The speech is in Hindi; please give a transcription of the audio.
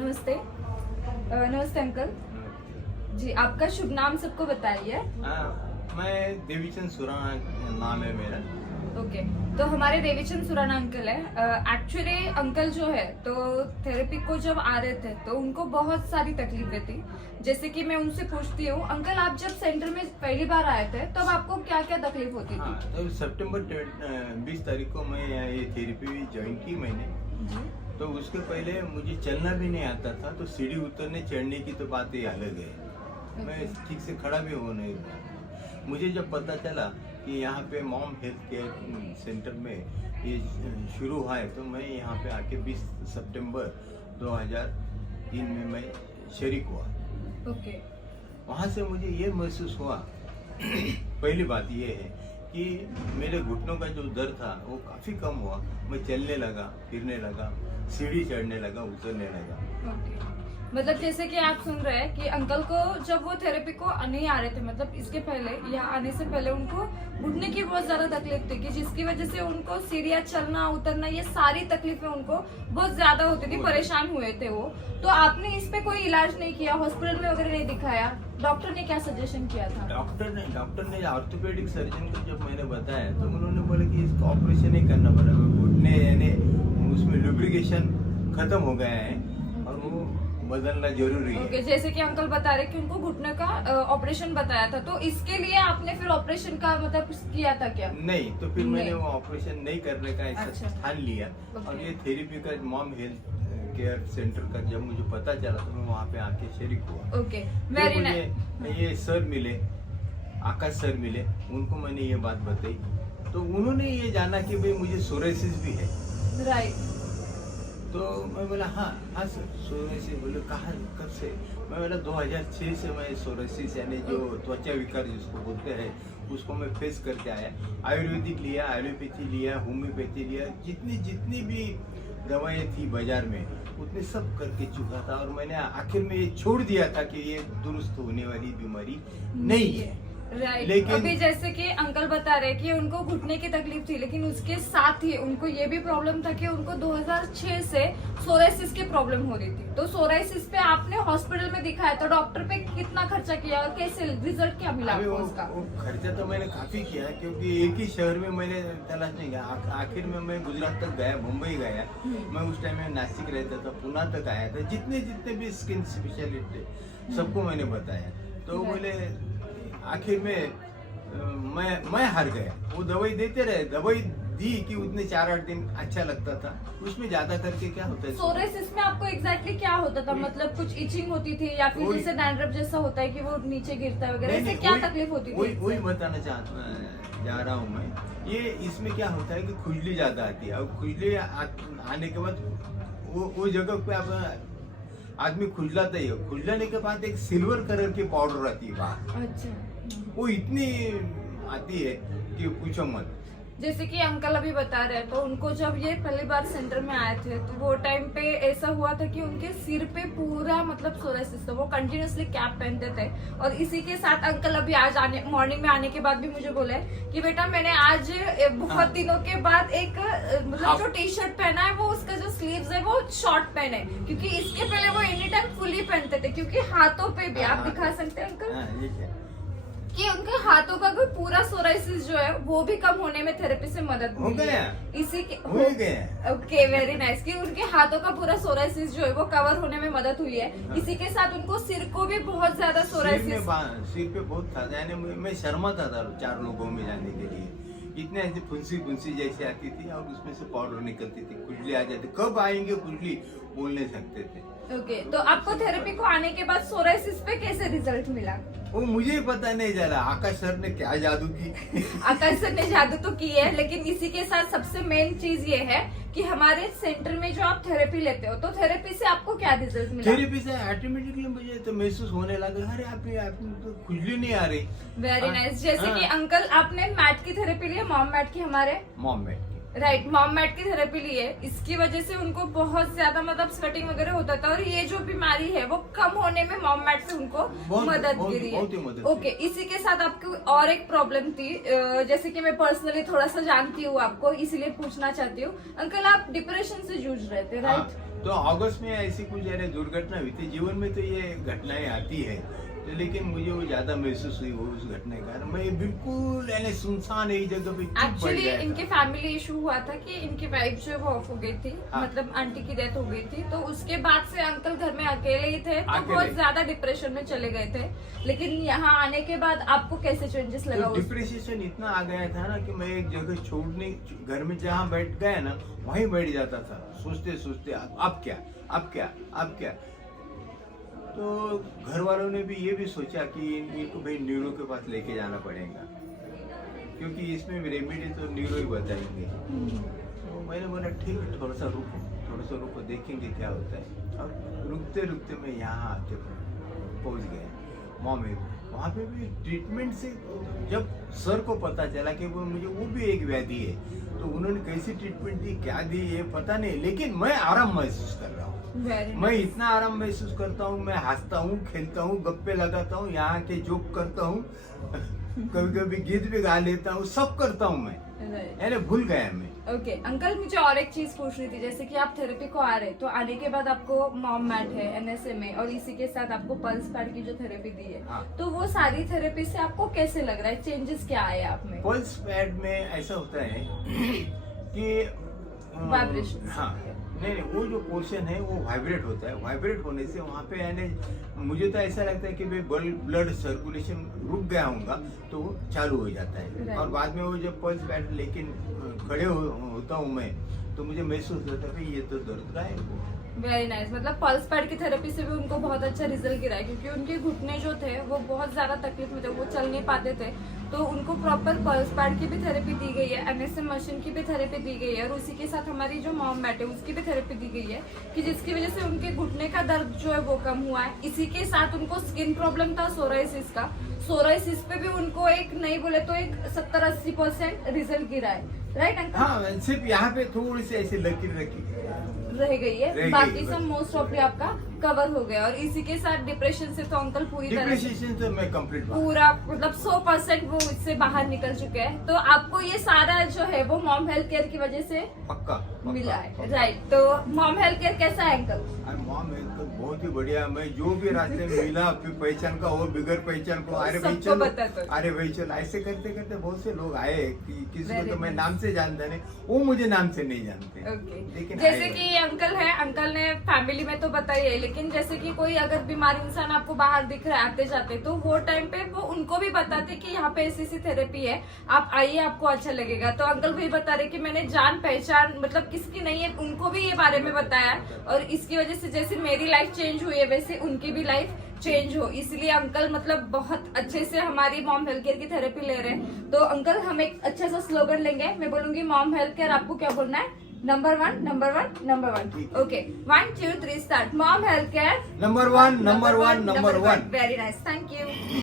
नमस्ते। नमस्ते अंकल जी, आपका शुभ नाम सबको बताइए। मैं देवीचंद सुराना नाम है मेरा। ओके, तो हमारे देवीचंद सुराना अंकल है। एक्चुअली अंकल जो है तो थेरेपी को जब आ रहे थे तो उनको बहुत सारी तकलीफें थी। जैसे कि मैं उनसे पूछती हूँ, अंकल आप जब सेंटर में पहली बार आए थे तब आपको क्या क्या तकलीफ होती थी? तो सितंबर 20 तारीख को मैं ये थेरेपी ज्वाइन की मैंने। जी। तो उसके पहले मुझे चलना भी नहीं आता था, तो सीढ़ी उतरने चढ़ने की तो बात ही अलग है। मैं ठीक से खड़ा भी हो नहीं रहा। मुझे जब पता चला कि यहाँ पे मॉम हेल्थ केयर सेंटर में ये शुरू हुआ है, तो मैं यहाँ पे आके 20 सितंबर 2003 में मैं शरीक हुआ। ओके। वहाँ से मुझे ये महसूस हुआ पहली बात ये है कि मेरे घुटनों का जो दर्द था वो काफ़ी कम हुआ। मैं चलने लगा, फिरने लगा, सीढ़ी चढ़ने लगा, उतरने लगा। ओके, मतलब जैसे कि आप सुन रहे हैं कि अंकल को जब वो थेरेपी को नहीं आ रहे थे, मतलब इसके पहले या आने से पहले उनको घुटने की बहुत ज्यादा तकलीफ थी कि जिसकी वजह से उनको सीढ़ियाँ चलना उतरना ये सारी तकलीफें उनको बहुत ज्यादा होती थी, परेशान हुए थे वो। तो आपने इस पे कोई इलाज नहीं किया, हॉस्पिटल में वगैरह नहीं दिखाया? डॉक्टर ने क्या सजेशन किया था? डॉक्टर ने ऑर्थोपेडिक सर्जन को जब मैंने बताया तो उन्होंने बोला कि इसको ऑपरेशन ही करना पड़ेगा। घुटने यानी उसमें लुब्रिकेशन खत्म हो गया है और वो बदलना जरूरी है। ओके, जैसे कि अंकल बता रहे कि उनको घुटने का ऑपरेशन बताया था, तो इसके लिए आपने फिर ऑपरेशन का मतलब किया था क्या? नहीं, तो फिर मैंने नहीं। वो ऑपरेशन नहीं करने का ऐसा अच्छा। ठान लिया। और ये थेरेपी का मॉम हेल्थ केयर सेंटर का जब मुझे पता चला तो मैं वहाँ पे आके शरीक हुआ। ओके, फिर वेरी मुझे नाइस। ये सर मिले, आकाश सर मिले, उनको मैंने ये बात बताई तो उन्होंने ये जाना कि भाई मुझे सोरेसिस भी है। राइट। तो मैं बोला हाँ सर, सोरेसिस। बोले कहाँ, कब से? मैं बोला 2006 से मैं सोरेसिस यानी जो त्वचा विकार जिसको बोलते हैं उसको मैं फेस करके आया। आयुर्वेदिक लिया, एलोपैथी लिया, होम्योपैथी लिया, जितनी भी दवाएं थी बाजार में उतने सब करके चुका था। और मैंने आखिर में ये छोड़ दिया था कि ये दुरुस्त होने वाली बीमारी नहीं है। राइट। लेकिन अभी जैसे कि अंकल बता रहे कि उनको घुटने की तकलीफ थी, लेकिन उसके साथ ही उनको ये भी प्रॉब्लम था कि उनको 2006 से सोराइसिस की प्रॉब्लम हो रही थी। तो सोराइसिस पे आपने हॉस्पिटल में दिखाया तो डॉक्टर पे कितना खर्चा किया और कैसे रिजल्ट क्या मिला अभी आपको उसका? वो खर्चा तो मैंने काफी किया क्योंकि एक ही शहर में मैंने तलाश नहीं किया। आखिर में मैं गुजरात तक गया, मुंबई गया। मैं उस टाइम में नासिक रहता था, पुणे तक आया था। जितने भी स्किन स्पेशलिस्ट थे सबको मैंने बताया। तो बोले आखिर में मैं हार गया। वो दवाई देते रहे, दवाई दी कि उतने 4-8 दिन अच्छा लगता था। उसमें ज्यादा करके क्या होता है, सोराइसिस में आपको एग्जैक्टली क्या होता था? मतलब कुछ इचिंग होती थी या फिर जैसे डैंड्रफ जैसा होता है कि वो नीचे गिरता है वगैरह, ऐसे क्या तकलीफ होती थी? वही बताना जा रहा हूँ मैं। ये इसमें क्या होता है कि खुजली ज्यादा आती है। और खुजली आने के बाद वो जगह पे आप आदमी खुजलाता ही है। खुजलाने के बाद एक सिल्वर कलर की पाउडर आती है बाहर। अच्छा। वो इतनी आती है कि पूछो मत। जैसे कि अंकल अभी बता रहे हैं, तो उनको जब ये पहली बार सेंटर में आए थे तो वो टाइम पे ऐसा हुआ था कि उनके सिर पे पूरा मतलब सोराइसिस था। वो कंटिन्यूअसली कैप पहनते थे और इसी के साथ अंकल अभी आज मॉर्निंग में आने के बाद भी मुझे बोला है कि बेटा मैंने आज बहुत दिनों के बाद एक मतलब जो टी शर्ट पहना है वो उसका जो स्लीव्स है वो शॉर्ट पहने, क्योंकि इसके पहले वो एनी टाइम फुली पहनते थे। क्योंकि हाथों पे भी आप दिखा सकते हैं अंकल कि उनके हाथों का भी पूरा सोराइसिस जो है वो भी कम होने में थेरेपी से मदद मिली है। इसी के हो गया। ओके, वेरी नाइस कि उनके हाथों का पूरा सोराइसिस जो है वो कवर होने में मदद हुई है। इसी के साथ उनको सिर को भी बहुत ज्यादा सोराइसिस, सिर पे बहुत था। यानी मैं शर्माता था 4 लोगों में जाने के लिए। इतने ऐसे फुंसी जैसी आती थी और उसमें से पाउडर निकलती थी, खुजली आ जाती। कब आएंगे खुजली बोल नहीं सकते थे। ओके, तो आपको थेरेपी को आने के बाद सोराइसिस पे कैसे रिजल्ट मिला? वो मुझे ही पता नहीं चला। आकाश सर ने क्या जादू की। आकाश सर ने जादू तो की है, लेकिन इसी के साथ सबसे मेन चीज ये है कि हमारे सेंटर में जो आप थेरेपी लेते हो तो थेरेपी से आपको क्या रिजल्ट मिला? थेरेपी से ऑटोमेटिकली मुझे तो महसूस होने लगा, अरे आप तो खुजली नहीं आ रही। Very nice. जैसे कि अंकल आपने मैट की थेरेपी ली है, मॉम मैट की, हमारे मॉम में राइट मॉम मैट की थेरेपी ली है। इसकी वजह से उनको बहुत ज्यादा मतलब स्वेटिंग वगैरह होता था और ये जो बीमारी है वो कम होने में मॉम मैट से उनको मदद गिरी है। ओके, इसी के साथ आपको और एक प्रॉब्लम थी, जैसे कि मैं पर्सनली थोड़ा सा जानती हूँ आपको, इसीलिए पूछना चाहती हूँ। अंकल आप डिप्रेशन से जूझ रहे थे, राइट? तो अगस्त में ऐसी कुछ यानी दुर्घटना हुई थी। जीवन में तो ये घटनाएं आती है, तो लेकिन मुझे वो ज्यादा महसूस हुई वो उस घटना के कारण। मैं बिल्कुल यानी सुनसान एक जगह पे चुप पड़ एक्चुअली गया था। इनके फैमिली इशू हुआ था कि इनकी वाइफ जो है वो ऑफ हो गई थी, हाँ। मतलब आंटी की डेथ हो गई थी, तो उसके बाद से अंकल घर में अकेले ही थे, तो अकेले। बहुत ज्यादा डिप्रेशन में चले गए थे। लेकिन यहाँ आने के बाद आपको कैसे चेंजेस लगा तो डिप्रेशन इतना आ गया था ना कि मैं एक जगह छोड़ने, घर में जहाँ बैठ गया ना वहीं बैठ जाता था, सोचते सोचते अब क्या, अब क्या, अब क्या। तो घर वालों ने भी ये भी सोचा कि इनको भाई न्यूरो के पास लेके जाना पड़ेगा, क्योंकि इसमें रेमेडी तो न्यूरो ही बताएंगे। तो मैंने बोला ठीक है, थोड़ा सा रुको, देखेंगे क्या होता है। और रुकते रुकते मैं यहाँ आके पहुँच गया मॉम में। वहाँ पे भी ट्रीटमेंट से जब सर को पता चला कि वो भी एक व्याधि है, तो उन्होंने कैसी ट्रीटमेंट दी, क्या दी ये पता नहीं, लेकिन मैं आराम महसूस कर रहा हूँ। मैं इतना आराम महसूस करता हूँ, मैं हंसता हूँ, खेलता हूँ, गप्पे लगाता हूँ, यहाँ के जोक करता हूँ, कभी कभी गीत भी गा लेता हूँ, सब करता हूँ मैं, यानी भूल गया मैं। ओके अंकल, मुझे और एक चीज पूछ रही थी, जैसे कि आप थेरेपी को आ रहे, तो आने के बाद आपको मॉम मैट है एनएसए में, और इसी के साथ आपको पल्स पैड की जो थेरेपी दी है, हाँ। तो वो सारी थेरेपी से आपको कैसे लग रहा है, चेंजेस क्या आए आप में? पल्स पैड में ऐसा होता है कि वाइब्रेशन। हाँ, नहीं, वो जो पोर्शन है वो वाइब्रेट होता है। वाइब्रेट होने से वहाँ पे यानी मुझे तो ऐसा लगता है कि भाई ब्लड सर्कुलेशन रुक गया होगा तो वो चालू हो जाता है। और बाद में वो जब पल्स पैड लेकिन खड़े होता हूँ मैं, तो मुझे महसूस होता है कि ये तो दर्द का है। वेरी नाइस, मतलब पल्स पैड की थेरेपी से भी उनको बहुत अच्छा रिजल्ट गिरा है, क्योंकि उनके घुटने जो थे वो बहुत ज्यादा तकलीफ में थे, वो चल नहीं पाते थे, तो उनको प्रॉपर पल्स पैड की भी थेरेपी दी गई है, एनएसए मशीन की भी थेरेपी दी गई है, और उसी के साथ हमारी जो मॉम मैट है उसकी भी थेरेपी दी गई है, कि जिसकी वजह से उनके घुटने का दर्द जो है वो कम हुआ है। इसी के साथ उनको स्किन प्रॉब्लम था सोराइसिस का, सोराइसिस पे भी उनको एक नहीं बोले तो एक 70-80% रिजल्ट गिरा है, राइट अंकल? हाँ, सिर्फ यहाँ पे थोड़ी सी ऐसी लकीर रह गई है, रह बाकी गई, सब बस। मोस्ट ऑफली आपका कवर हो गया। और इसी के साथ डिप्रेशन से तो अंकल पूरी तरह से डिप्रेशन तो मैं कंप्लीट पूरा मतलब 100% वो इससे बाहर निकल चुके हैं। तो आपको ये सारा जो है वो मॉम हेल्थ केयर की वजह से पक्का मिला है, राइट? तो मॉम हेल्थ केयर कैसा है अंकल? मॉम हेल्थ तो बहुत ही बढ़िया। मैं जो भी रास्ते में मिला, फिर पहचान का और बिगड़ पहचान को, अरे भाई सबको चलो, बताता हूँ। अरे भाई चलो, ऐसे करते करते बहुत से लोग आए कि किसी को Very तो मैं nice. नाम से जानता नहीं, वो मुझे नाम से नहीं जानते। ओके, लेकिन जैसे आए कि ये अंकल है, अंकल ने फैमिली में तो बताइए, लेकिन जैसे कि कोई अगर बीमार इंसान आपको बाहर दिख रहा है आते जाते, तो वो टाइम पे वो उनको भी बताते कि यहाँ पे ऐसी थेरेपी है, आप आइए, आपको अच्छा लगेगा। तो अंकल भी बता रहे कि मैंने जान पहचान मतलब किसकी नहीं है, उनको भी ये बारे में बताया, और इसकी वजह से जैसे मेरी लाइफ चेंज हुई है वैसे उनकी भी लाइफ चेंज हो, इसलिए अंकल मतलब बहुत अच्छे से हमारी मॉम हेल्थ केयर की थेरेपी ले रहे हैं। तो अंकल हम एक अच्छा सा स्लोगन लेंगे, मैं बोलूंगी मॉम हेल्थ केयर, आपको क्या बोलना है? Number one, number one, number one. Okay, 1 2 3 start. Mom health care number one, number one, number one. Very nice, thank you.